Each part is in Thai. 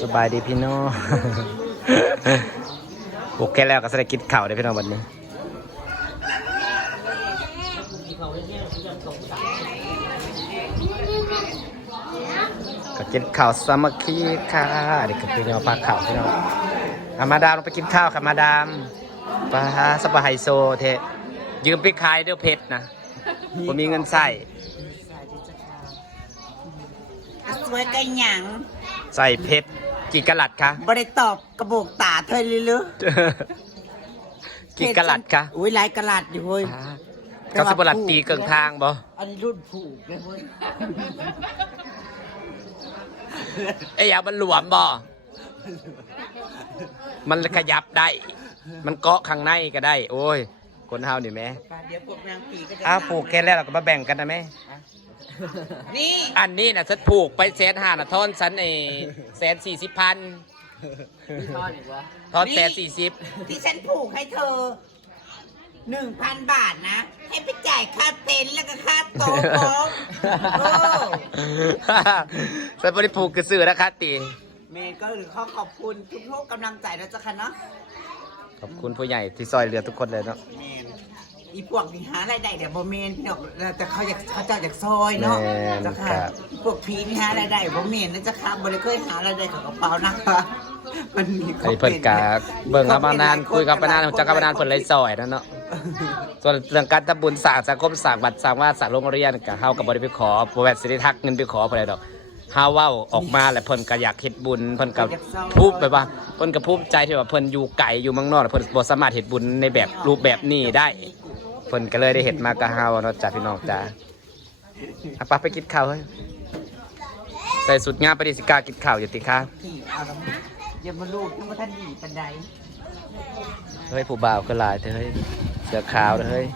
สบายดีพี่น้องปลุกแค่แล้วก็แสดงกินข่าวได้พี่น้องวันนี้ก็กินข้าวสามัคคีค่ะนี่ก็พี่น้องปลาข่าวพี่น้องอามาดามลงไปกินข้าวค่ะมาดามปลาสบาไฮโซเทยืมไปขายเดี๋ยวเพชรนะผมมีเงินใส่สวยกันหยัง ใส่เพชรกี่กะลัดคะบริตอบกระโบกตาเธอเลยหรือกี่กะลัดคะอุ้ยหลายกะลัดอยู่เว้ยเขาสิบลัดตีเกิงทางบ่อันนี้รุ่นผูกเลยเว้ยไอ้ยามันหลวมบ่มันขยับได้ มันเกาะข้างในก็ได้ โอ้ย คนเฮานี่แหม่เดี๋ยวพวกนางปีก็จะอ้าวผูกแค่แล้วเราก็มาแบ่งกันนะแม่นี่อันนี้น่ะฉันผูกไปแสนห้าน่ะทอนฉันไอ้แสนสี่สิบพันทอนแสนสี่สิบที่ฉันผูกให้เธอหนึ่งพันบาทนะ ให้ไปจ่ายค่าเต็นท์แล้วก็ค่าโต๊ะพร้อมเออฉันบริผูกกระสือนะคะตี เมย์ก็หรือขอขอบคุณทุกๆกำลังใจนะจ๊ะค่ะเนาะ ขอบคุณผู้ใหญ่ที่ซอยเหลือทุกคนเลยเนาะเมนอีพวกนี่หารายได้เดี๋ยวบเมนพี่น้องแต่เขาอยากเขาเจ้าอยากซอยเนาะแม่นจ้ะค่ะครับพวกผีนี่หารายได้บเมนนะจ๊ะค่ะบริเคยหารายได้กับกระเป๋านะคะมันมีไอ้เพิ่นกาเบิ่งกับมานานคุยกับมานานจักกับมานานเพิ่นเลยซอยนั่นเนาะส่วนเรื่องการทำบุญสร้างสังคมสร้างบัตรสร้างว่าสร้างโรงเรียนก็เฮาก็บ่ได้ไปขอบ่แม่นสิได้ทักเงินไปขอเพิ่นได้ดอกเฮาเว้าออกมาแล้วเพิ่นก็อยากเฮ็ดบุญเพิ่นก็ภูมิแบบว่าเพิ่นก็ภูมิใจที่ว่าเพิ่นอยู่ไกลอยู่เมืองนอกแล้วเพิ่นบ่สามารถเฮ็ดบุญในแบบรูปแบบนี้ได้เพิ่นก็เลยได้เฮ็ดมากับเฮาเนาะจ้ะพี่น้องจ้ะอะไปไปกินข้าวเฮ้ยใส่สุดงามไปดิสิกากินข้าวอยู่ติค่ะผีเอาละมั้งอย่ามาลูกยังมาท่านดีปันใดเฮ้ยผู้บ่าวก็หลายเถอะเฮ้ยเสือขาวเถอะเฮ้ย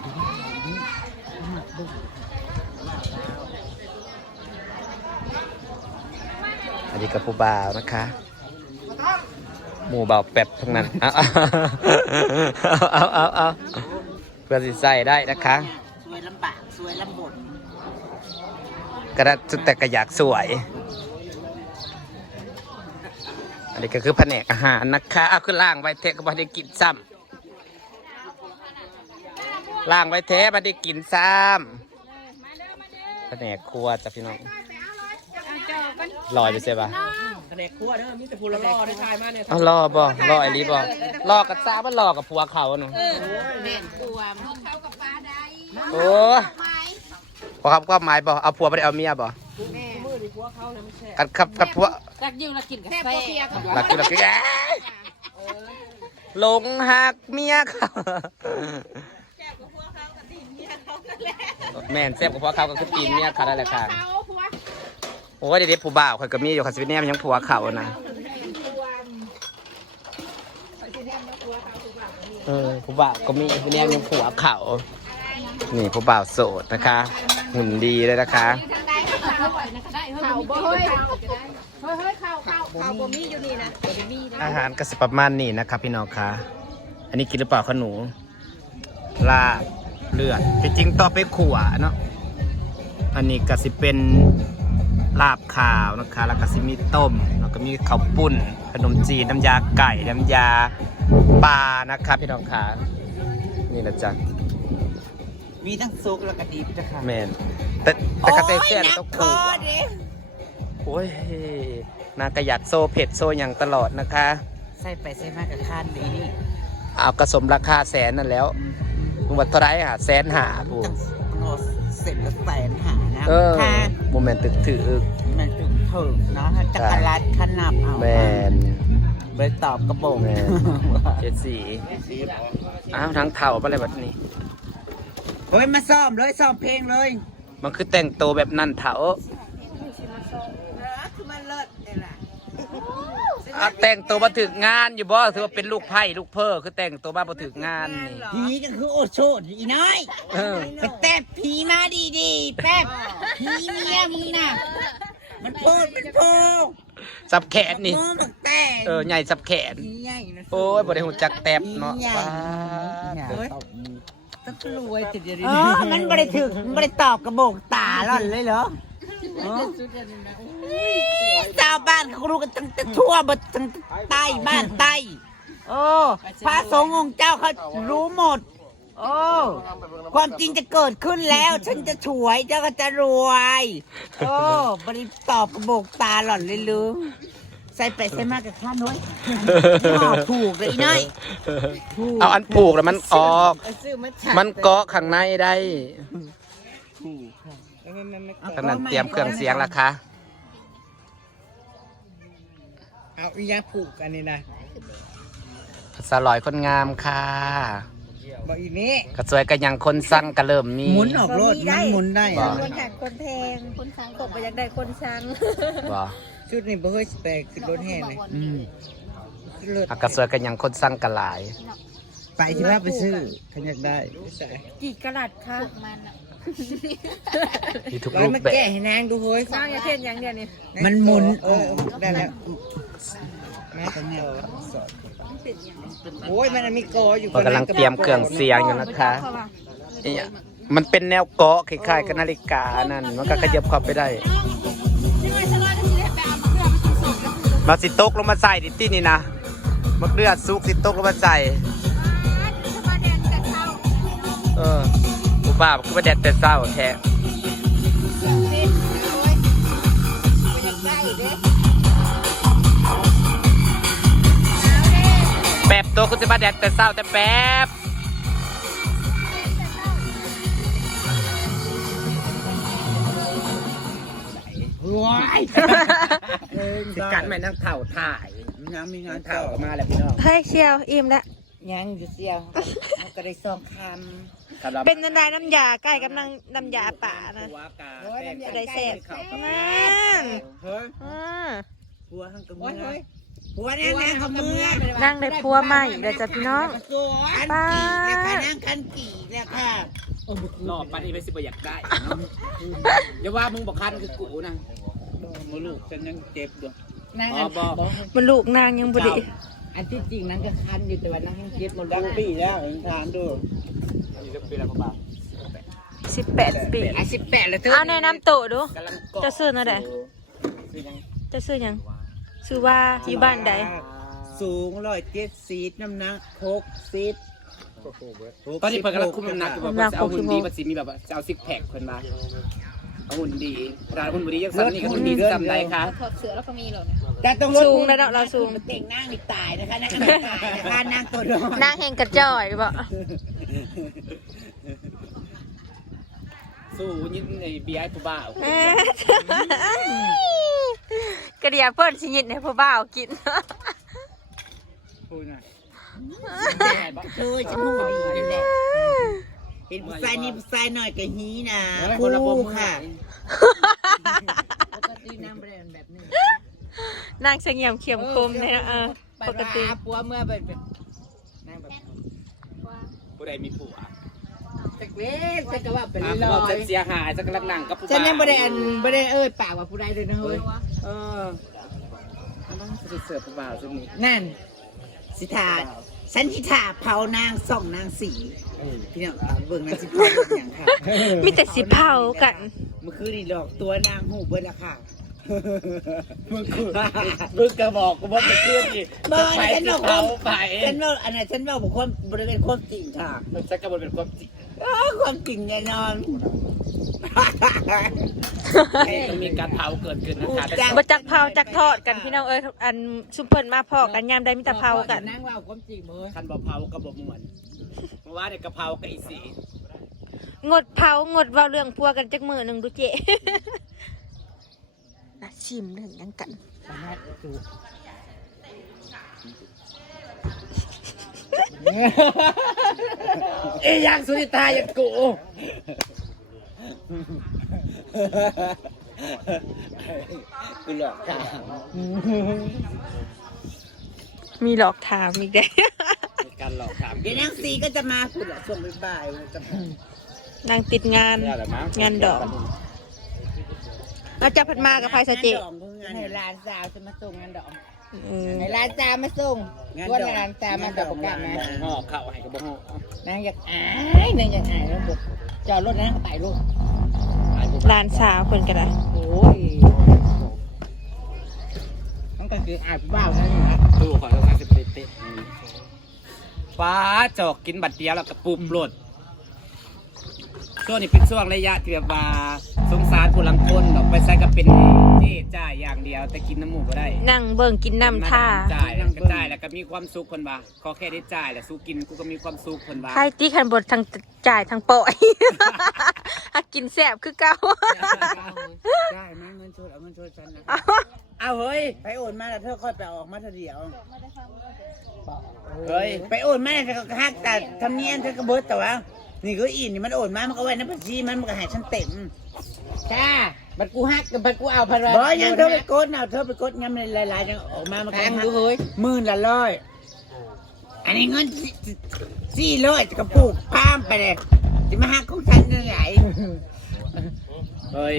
นี้กับผู้บ่าวนะคะ หมู่บ่าวแป๊บทั้งนั้น เอาเอาเอาเอาเพื่อสิใส่ได้นะคะสวยลำบากสวยลำบนกระจุดแต่กระอยากสวย อันนี้ก็คือแผนกอาหารนะคะเอาคือล่างไว้เทะก็ไม่ได้กินซ้ำล่างไว้เทะไม่ได้กินซ้ำแผนกครัวจ้ะพี่น้อง ลอยไปใช่ปะกระเด็กขั้วเด้อมีแต่พูละรอได้ทายมาเนี่ยเอารอบ่รอไอ้ลีบ่รอกับซ้ามันรอกับผัวเขาหนูแม่นกลัวโอ้พอครับก็หมายบ่เอาผัวไม่ได้เอาเมียบ่มือนี่พัวเขาเนี่ยมันแช่กันกับกับผัวรักยิ่งรักกินกาแฟหลักกินหลักกินเอ้ยหลงหักเมียเขาแม่นแซ่บกับผัวเขาก็คือตีนเมียเขาได้แหละค่ะ โอ้ยเด็กๆผู้บ่าวข่อยก็มีอยู่ค่ะสิเป็นแนมยังผัวเขานะเออผู้บ่าวก็มีเป็นแนมยังผัวเขานี่ผู้บ่าวโสดนะคะ หุ่นดีเลยนะคะข่าวบ่เฮ้ยเฮ้ยเฮ้ยข่าวข่าวข่าวบ่มีอยู่นี่นะบ่มีอาหารก็สิประมาณนี้นะครับพี่น้องคะอันนี้กินหรือเปล่าคะหนูลาบเลือดจริงๆต่อไปขั่วเนาะอันนี้ก็สิเป็น ลาบขาวนะคะแล้วก็สิมีต้ม แล้วก็มีข้าวปุ้น ขนมจีน น้ำยาไก่ น้ำยาปลานะครับพี่น้องคะนี่นะจ๊ะมีทั้งซุกแล้วก็ดิบจ้ะค่ะแมนแต่แต่กระเตเสียนโยต้องนักคขั่อวเด้โอ้ยนากระอยากโซเผ็ดโซอย่างตลอดนะคะ ใส่ไปใส่มากับคานดีนี่เอากระสมราคาแสนนั่นแล้วมึงวัดเท่าไรอะแสนหาถูกตั้งโนเสร็จแล้วแสนหา นะเออค่ะโมเมนต์ตึกถือมันถึงถึงเนาะจักรลัดขนับเอาแมนเบยตอบกระโปรงแม่เจ็ดสีอ้าวทั้งเท่าไปเลยแบบนี้ เฮ้ยมาซ้อมเลยซ้อมเพลงเลย มันคือแต่งตัวแบบนั่นเถา คือมันเลิศเลยล่ะ อะแต่งตัวมาถึงงานอยู่บ่ถือว่าเป็นลูกไผ่ลูกเพ้อคือแต่งตัวมาพอถึงงานนี่ผีก็คือโอโชดอีน้อยเออไปแตบผีมาดีๆแป๊บผีเมียมึงน่ะ มันโพดมันโพดสับแขนนี่โพดมันแต่เออใหญ่สับแขน ผีใหญ่นะโอ้ยบ่ได้หูจักแตบเนาะผีใหญ่ว้าเฮ้ยต้องรวยติดเดียวเออมันบริถึกมันบริตอบกระโบกตาหล่อนเลยเหรอ ชาวบ้านเขารู้กันตั้งแต่ทั่วบตั้งแต่ใต้บ้านใต้โอ้พระสงฆ์องค์เจ้าเขารู้หมด โอ้ความจริงจะเกิดขึ้นแล้ว ฉันจะช่วยเจ้าก็จะรวย โอ้บริตอบกระโบกตาหล่อนเลยลืมใส่ไปใส่มากกับข้าน้อยหอผูกเลยอีน้อยผูกเอาอันผูกแล้วมันออกซื้อมาฉัมันเกาะข้างในได้ ผูก ค่ะขนาดเตรียมเครื่องเสียงแล้วคะเอาอียาผูกอันนี้นะสลอยคนงามค่ะบอกอีนี้ก็สวยกันยังคนสั่งก็เริ่มมีหมุนออกรถมันหมุนได้บ่คนหักคนแพงคนสังกบไปอยากได้คนชังบ่ชุดนี้บ่เคยแปลกขึ้นรถแห่เลยอืมขึ้นรถอะก็สวยกันยังคนสั่งกันหลาย ไปที่ว่าไปซื้อขันอยากได้ กี่กะลัดค่ะมัน มีทุกร้อรูยปมาแบบแก้ให้นางดูเฮ้ยน้องอย่าเทศอย่างเดียวนี่มันหมุนเออได้แล้วนะโอ้ยมันมีโกอยู่เรากำลังเตรียมเครื่องเสียงอยู่นะคะเนี่ยมันเป็นแนวเกาะคล้ายๆกับนาฬิกานั่น มันก็ขยับเข้าไปได้ มาสิตกลงมาใส่ดิตี้นี่นะมักเลือดซุกสิตกลงมาใส่ เออ ผู้บ้าบอกว่าแดดแต่เศร้าแท้แป๊บตัวคุณจะมาแดดแต่เศร้าแต่แป๊บว้ายสิกันแม่นั่งเถ่าถ่ายยังมีงานเถ่าเข่ามาแล้วพี่น้อง เฮ้ยเชียวอิ่มแล้วยังอยู่เสียวมันก็ได้ซองค เป็นนันไดน้ำยาใกล้กับน้ำน้ำยาป่านะหัวกาจะได้แซ่บนั่นำเฮ้ยอ่าหัวทั้งกระมือหัวนี่นางกระมือนั่งได้พัวใหม่เลยจ้ะพี่น้องสวยอันกี่แล้วค่ะนางคันกี่แล้วค่ะหล่อปันนี้ไปสิบอยากได้เนาะอย่าว่ามึงบอกคันคือกูนะมือลูกฉันยังเจ็บอยู่นางอ๋อบอกมันลูกนางยังบไดีอันที่จริงนางก็คันอยู่แต่ว่านางยังเจ็บหมดแล้วปีแล้วถามดู สิบแปดปีอะสิบแปดแล้วเธอเอาแนะนำโตวดู กำลังจะซื้อนะเด้จะซื้อหยังซื้อว่าอยู่บ้านใดสูงร้อยเจ็ดสิบน้ำหนักหกสิบตอนนี้เพิ่นกำลังคุมน้ำหนักอยู่ว่าจะเอาหุ่นดีมันสิมีแบบว่าจะเอาซิกแพคเพิ่นมาเอา หุ่นดีร้านหุ่นดียังสั่นนี่ก็หุ่นดีจำได้ค่ะถอดเสื้อแล้วก็มีหรอแต่ต้องลดสูงแล้วเนาะเราสูง เต่งนั่งนี่ตายนะคะนั่งไม่ตายนะคะนั่งตัวน้อยนางแห่งกระจ่อยบ่สู้ยินในเบียร์ผู้บ่าวเอ๊ะกระเดียเพิ่นสิยินให้ผู้บ่าวกินพูดหน่อยคือฉันหูดีเลยแหละ เห็นผู้ชายนี่ผู้ชายหน่อยก็ฮีนะคนละคู่มุมค่ะปกตินางแบรนด์แบบนี้นางเสงี่ยมเขียมคมเนี่ยเออปกติปัวเมื่อไปเป็นนางแบบผู้ใดมีผัวตะเล็กจะก็ว่าเป็นอ่าลเขาอจะยเสียหายจะกำลังนั่งกับผู้บ่าวฉันยังไม่ได้อันไม่ได้เอ่ยปากว่าผู้ใดเลยนะเฮ้ยเออเอาต้องจะเสิร์ฟผู้บ่าวช่วงนี้นั่นสิทา ฉันทิทาเผานางส่องนางสีพี่น้องเบิ่งนางสิเผาอย่างค่ะมีแต่สิเผากัน เมื่อคืนนี่หลอกตัวนางหูเบิดละค่ะมึงคือมึงก็บอกกูว่ามันขึ้นอีกเบิ่งไปฉันสิบอกเขาว่าไปฉันบอกอันนั้นฉันบอกบุคคลบริเวณความจริงค่ะ มันจะกระบวนเป็นความจริงอ้าวความจริงแน่นอน ต้องมีการเผาเกิดขึ้นนะคะจ้ะบ่จักเผาจักทอดกันพี่น้องเอ้ยอันซุมเพิ่นมาพอกันยามใดมีแต่เผากันนางว่าความจริงมือคันบ่เผากับ่ม่วนเพราะว่าเนี่ยกะเพรากับอีสีงดเผางดเว้าเรื่องพัวกันจักมื้อหนึงดูเจน่าชิมเรื่องหยังกันเอ้ยยังสุนิตาอย่างกู กูหลอกค่ะมีหลอกถามอีกได้มีการหลอกถามเดี๋ยวนางสีก็จะมาคุณละช่วงบ่ายๆจะมานางติดงานเนี่ยแหละมั้งงานดอกมาจับพัดมากับไพศเจงานดอกเพิ่งงานให้ดอกหลานสาวจะมาส่งงานดอกอืมให้หลานสาวมาส่งงานวันดอกหลานสาวมาดอกประกาศมาห่อข้าวให้กับบ่ห่อนางอยากอายนางอยากอายแล้วบอกจอดรถนางก็ไปลูก หลานสาวเพิ่นก็ได้โอ้ยต้องก็คืออาบบ้านั่นนะตู้ขอต้องการสิบเตะฟ้าจอกกินบัตรเดียวแล้วก็ปุบหลด ช่วงนี้เป็นช่วงระยะที่แบบว่าสงสารผู้ลังคนดอกไปใส่ก็เป็นที่จ่ายอย่างเดียวแต่กินน้ำหมูก็ได้นั่งเบิ่งกินน้ำท่าจ่ายแล้วก็จ่ายแล้วก็มีความสุขคนบ่าขอแค่ได้จ่ายแล้วสู้กินกูก็มีความสุขคนบ่าใครตีขันบททางจ่ายทางปล่อยอากินแสบคือเก่าได้มาเงินชดเอาเงินชดฉันนะ เอาเฮ้ย ไปโอนมาแล้วเธอค่อยไปออกมาเธอเดียว เฮ้ย ไปโอนมาเธอก็หักแต่ทำเนียนเธอก็เบิดแต่ว่านี่ก็อินนี่มันโอนมามันก็ไว้ในบัญชีมันมันก็ให้ฉันเต็มจ้าบัดกูฮักกับบัดกูเอาพันบอยยังเธอไปกดเอาเธอไปกดยังมันหลายๆยังออกมามันก็ทางหัดูกเฮ้ยหมื่นละร้อยอันนี้เงินสี่สี่ร้อยกระปุกพามไปเลยจะมาหักของฉันยังไง เฮ้ย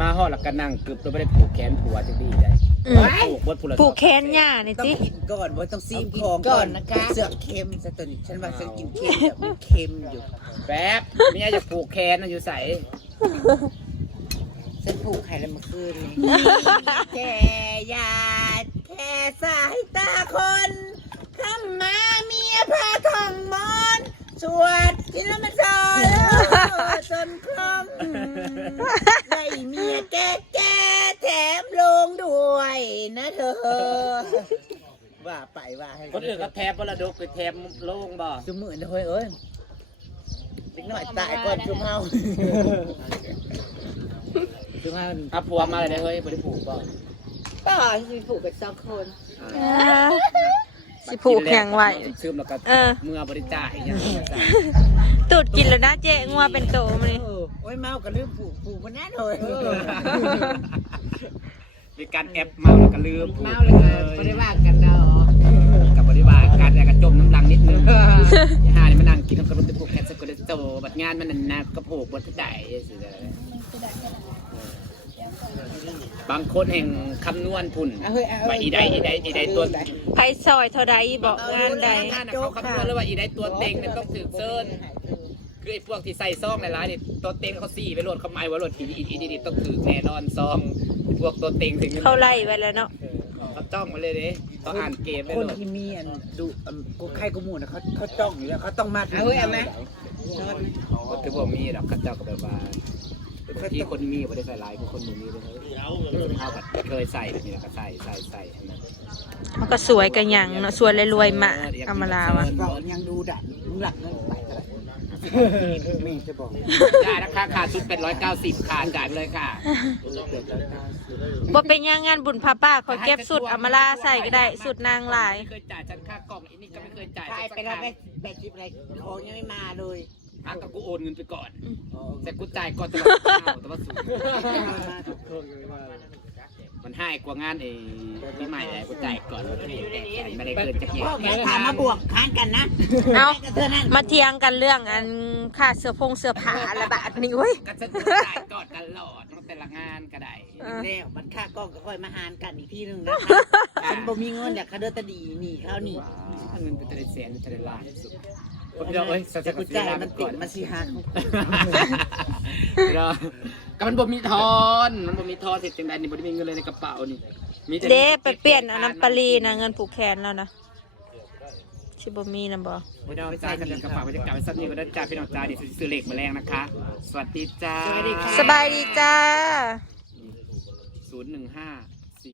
มาห่อดแล้วก็นั่งกึบตัวไม่ได้ผูกแขนผัวจะดีได้อืมผูกบดผูกละผูกแขนหญ้านี่ต้องติกินก่อนบอยต้องซีมของก่อนนะคะ เสือกเค็มซะตัวนี้ฉันว่าฉันกินเค็มแบบมันเค็มอยู่แป๊บเมียจะผูกแขนนะอยู่ใส่ฉันผูกไข่แล้วเมื่อคืนนี้แค่ยาดแค่สายตาคนทำมาเมียพาทองมอน สวดกินแล้วมันซ ได้เมียแก่แก่ๆแถมลงด้วยนะเธอ ว่าไปว่าให้คนอื่นก็แทบมรดกไปแทบโล่งบ่จุมือนะเฮ้ยเอ้ยเล็กน้อยตายก่อนจุมเฮาจุมเฮาเอาผัวมาเลยเด้อเฮ้ยบ่ได้ผูกบ่ก็สิผูกกับสองคนอ่า สิผูกแข็งไว้ ซึมแล้วก็เออ เมื่อบริจาคอย่างเงี้ยตูดกินแล้วนะเจ๊งัวเป็นโตมานี่โอ้ยเมากับลืมผูกผูกมันแน่นเลยมีการแอปเมาแล้วก็ลืมผูกเมาเลยก็บ่ได้ว่ากันดอกกับบริบาการแต่กระจมน้ำลังนิดนึงอย่าหานี่มานั่งกินน้ำกระรุ่นไปผูกแคทสกุลโตบัดงานมันนั่นนะกระโผกบนทุกใดสิเด้อ บางคนแห่งคำนวณพุ่นเอาเฮ้ยเอาเฮ้ยว่าอีใดอีใดอีใดตัวไผซอยเท่าใดบอกงานใด งานน่ะเขาคำนวณเลยว่าอีใดตัวเต็งเนี่ยต้องถือเซินคือไอ้พวกที่ใส่ซองในร้านนี่ตัวเต็งเขาสี่ไปโหลดเขาไม่ว่าโหลดอีอีอีอีต้องถือแน่นอนซองพวกตัวเต็งถึงเขาไล่ไว้แล้วเนาะเขาจ้องมาเลยเด้เขาอ่านเกมไปคนโหลดที่มีอันดูอันกูใครกูหมู่นะเขาเขาจ้องอยู่แล้วเขาต้องมาเอาเฮ้ยเอาไหมก็ถือว่ามีดอกเขาเจ้าก็แบบว่า ที่คนมีไม่ได้ใส่ลายคือคนบ่มีเลยเท่ากับเคยใส่แบบนี้แล้วก็ใส่ใส่ใส่อันนั้นมันก็สวยกันหยังเนาะสวยเลยรวยมากอำมาลาวะเรายังดูดันหลักเงินไปก็ได้ไม่จะบอกได้ราคาขาดชุดเป็นร้อยเก้าสิบขาดจ่ายไปเลยค่ะบ่เป็นยังงานบุญพาป้าขอเก็บสุดอำมาลาใส่ก็ได้สุดนางหลาย เคยจ่ายฉันค่ากล่องอันนี้ก็ไม่เคยจ่ายใช่ไปแล้วไปแปดสิบอะไรของยังไม่มาเลย อะก็กูโอนเงินไปก่อน แต่กูจ่ายก่อนตลอดแต่ว่าสูงมันให้กว่างานไอ้ปีใหม่เลยกูจ่ายก่อนแล้วก็เห็นแต่จ่ายไม่ได้เกินจะเกี่ยวแม่ถามมาบวกค้านกันนะเอาเธอนั่นมาเทียงกันเรื่องอันค่าเสื้อพงเสื้อผ้าละบาทนี่เว้ยก็จะจ่ายก่อนตลอดตั้งแต่ละงานก็ได้แล้วบัตรค่ากล้องก็ค่อยมาหารกันอีกทีหนึงนะคะฉันบ่มีเงินอยากคาเดอตะดีหนีเข้านี่เงินเป็นแต่ละแสนเป็นแต่ละล้านสุด ผมจะเอ้ยสักแต่กูจ่ายมันติดมาสิหักเนาะก็มันบ่มีทอน มันบ่มีทอนเสร็จจังใดนี่บ่ได้มีเงินเลยในกระเป๋านี่มีแต่เด้ไปเปลี่ยนอันน้ำปลีนะเงินผูกแขนแล้วนะชิบมีนะบอไม่ได้เอาไปจ่ายกันเดือนกระเป๋าบรรยากาศไปสักนิดก็ได้จ่ายพี่น้องจ่ายดิซื้อเหล็กมาแรงนะคะ สวัสดีจ้าสบายดีจ้าศูนย์หนึ่งห้า